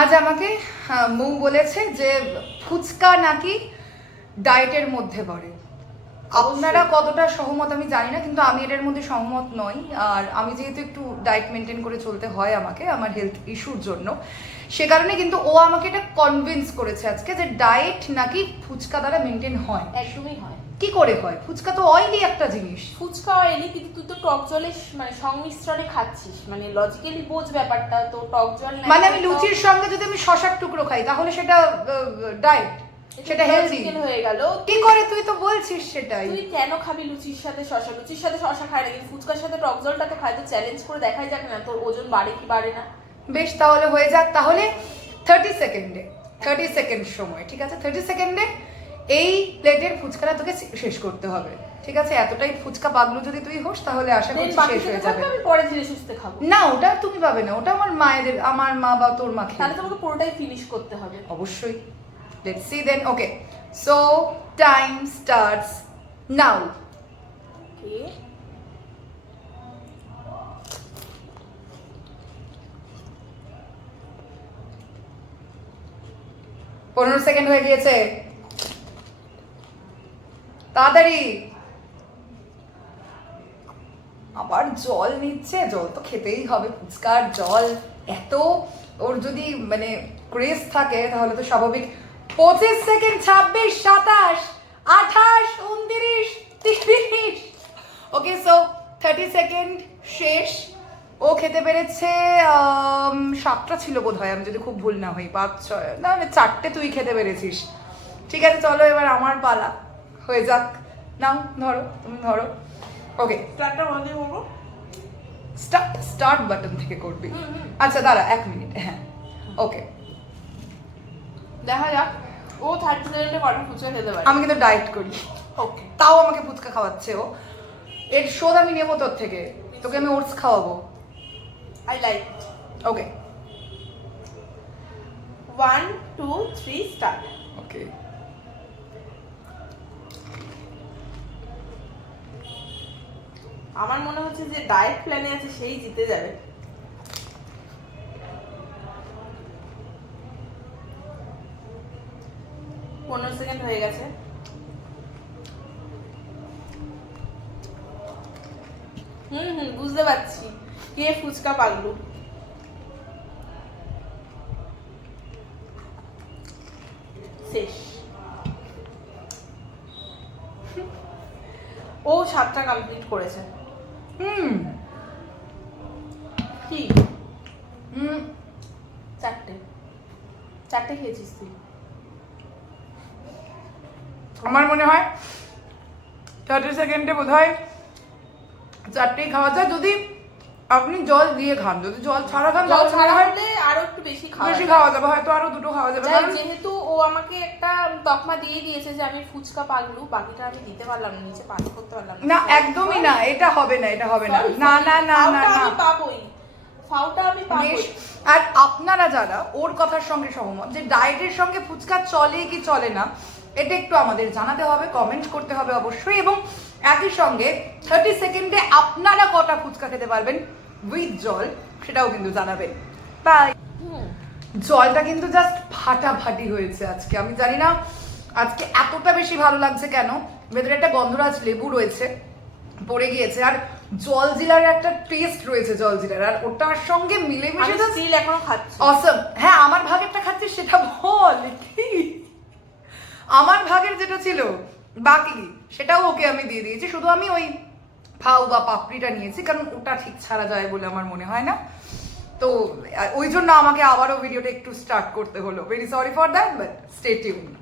আজ আমাকে মৌ বলেছে যে ফুচকা নাকি ডায়েটের মধ্যে পড়ে। আপনারা কতটা সহমত আমি জানি না, কিন্তু আমি এটার মধ্যে সহমত নই। আর আমি যেহেতু একটু ডায়েট মেনটেন করে চলতে হয় আমাকে আমার হেলথ ইস্যুর জন্য, সে কারণে কিন্তু ও আমাকে এটা কনভিন্স করেছে আজকে যে ডায়েট নাকি ফুচকা দ্বারা মেনটেন হয়। একদমই হয়। কি করে হয়? ফুচকা তো অয়েলি একটা জিনিস। ফুচকা অয়েলি, কিন্তু তুই তো টক জলে মানে সংমিশ্রণে খাচ্ছিস, মানে লজিক্যালি বোঝ ব্যাপারটা। তো টক জল মানে আমি লুচির সঙ্গে যদি আমি শশার টুকরো খাই তাহলে সেটা ডায়েট, সেটা হেলদি হয়ে গেল। কি করে? তুই তো বলছিস সেটাই। তুই কেন খাবি লুচির সাথে শশা? লুচির সাথে শশা খায় না, কিন্তু ফুচকার সাথে টক জলটা তো খায়। তো চ্যালেঞ্জ করে দেখাই যাক না, তোর ওজন বাড়ে কি বাড়ে না। বেশ, তাহলে হয়ে যাক। তাহলে 30 সেকেন্ডে, 30 সেকেন্ড সময়, ঠিক আছে? 30 সেকেন্ডে এই প্লেটের ফুচকাটা তোকে শেষ করতে হবে, ঠিক আছে? এতটাই ফুচকা পাগলু যদি তুই হোস তাহলে আশা করছি শেষ হয়ে যাবে। আমি পরে ধীরে সুস্থে খাবো। না, ওটা তুমি পাবে না, ওটা আমার মায়েদের, আমার মা বা তোর মা খেয়ে। তাহলে তোমাকে পুরোটাই ফিনিশ করতে হবে। অবশ্যই। Let's see then. Okay, so time starts now. Okay, 15 second হয়ে গিয়েছে, তাড়াতাড়ি। আবার জল নিচ্ছে, জল তো খেতেই হবে, ফুচকার জল এত ওর যদি মানে ক্রেজ থাকে তাহলে তো স্বাভাবিক। 25 সেকেন্ড, 26, 27, 28, 29, 30। ওকে, সো 30 সেকেন্ড শেষ। ও খেতে পেরেছে 7টা ছিল বোধ হয়, আমি যদি খুব ভুল না হই, 5, 6, না 4টে তুই খেতে পেরেছিস। ঠিক আছে, চলো এবার আমার পালা, হয়ে যাক। নাও ধরো, তুমি ধরো। ওকে, স্টার্টটা বন্ধ করবো। স্টার্ট বাটন থেকে করবি। আচ্ছা দাঁড়া 1 মিনিট। হ্যাঁ, ওকে, দেখা যাক ও 30 মিনিটে কটা ফুচকা খেতে পারে। আমি কিন্তু ডায়েট করি, ওকে, তাও আমাকে ফুচকা খাওয়াচ্ছে ও। এর শোধ আমি নেবো তোর থেকে, তোকে আমি ওটস খাওয়াবো। I like. Okay, 1 2 3 start. Okay. আমার মনে হচ্ছে যে ডায়েট প্ল্যানে আছে সেই জিতে যাবে। 15 সেকেন্ড হয়ে গেছে। বুঝতে পারছি কে ফুচকা পাগলু। শেষ। ও 7টা কমপ্লিট করেছে। কি 4টে খেয়েছিস তুই? আমার মনে হয় 30 সেকেন্ডে বোধ হয় 4টেই খাওয়া যায়, যদি আপনি জল দিয়ে খান। যদি জল ছাড়া খান জল তাহলে ছাড়া হয় হলে আরো একটু বেশি বেশি খাওয়া যাবে, হয়তো আরো 2টো খাওয়া যাবে। যেহেতু ও আমাকে একটা তকমা দিয়ে দিয়েছে যে আমি ফুচকা পাগলু, বাকিটা আমি দিতে পারলাম না, নিচে পাস করতে পারলাম না, একদমই না, এটা হবে না, এটা হবে না। না না না না না, আমি পাবোই, ফাউটা আমি পাবোই। আর আপনারা যারা ওর কথার সঙ্গে সহমত যে ডায়েটের সঙ্গে ফুচকা চলে কি চলে না, এটা একটু আমাদের জানাতে হবে, কমেন্ট করতে হবে অবশ্যই। এবং একই সঙ্গে 30 সেকেন্ডে আপনারা কটা ফুচকা খেতে পারবেন উইথ জল, সেটাও কিন্তু জানাবেন। বাই। জলটা কিন্তু জাস্ট ফাটাফাটি হয়েছে আজকে। আমি জানি না আজকে এতটা বেশি ভালো লাগছে কেন। ভেতরে একটা গন্ধরাজ লেবু রয়েছে, পড়ে গিয়েছে, আর জলজিরার একটা টেস্ট রয়েছে জলজিরার, আর ওটার সঙ্গে মিলেমিশে আমি স্টিল এখনো খাচ্ছি। অসম। হ্যাঁ, আমার ভাগেরটা খাচ্ছিস সেটা বল কি? আমার ভাগের যেটা ছিল বাকি সেটাও ওকে আমি দিয়ে দিয়েছি, শুধু আমি ওই ফাউ বা পাপড়িটা নিয়েছি, কারণ ওটা ঠিক ছাড়া যায় বলে আমার মনে হয় না। তো ওই জন্য আমাকে আবারও ভিডিওটা একটু স্টার্ট করতে হলো। Very sorry for that, but stay tuned.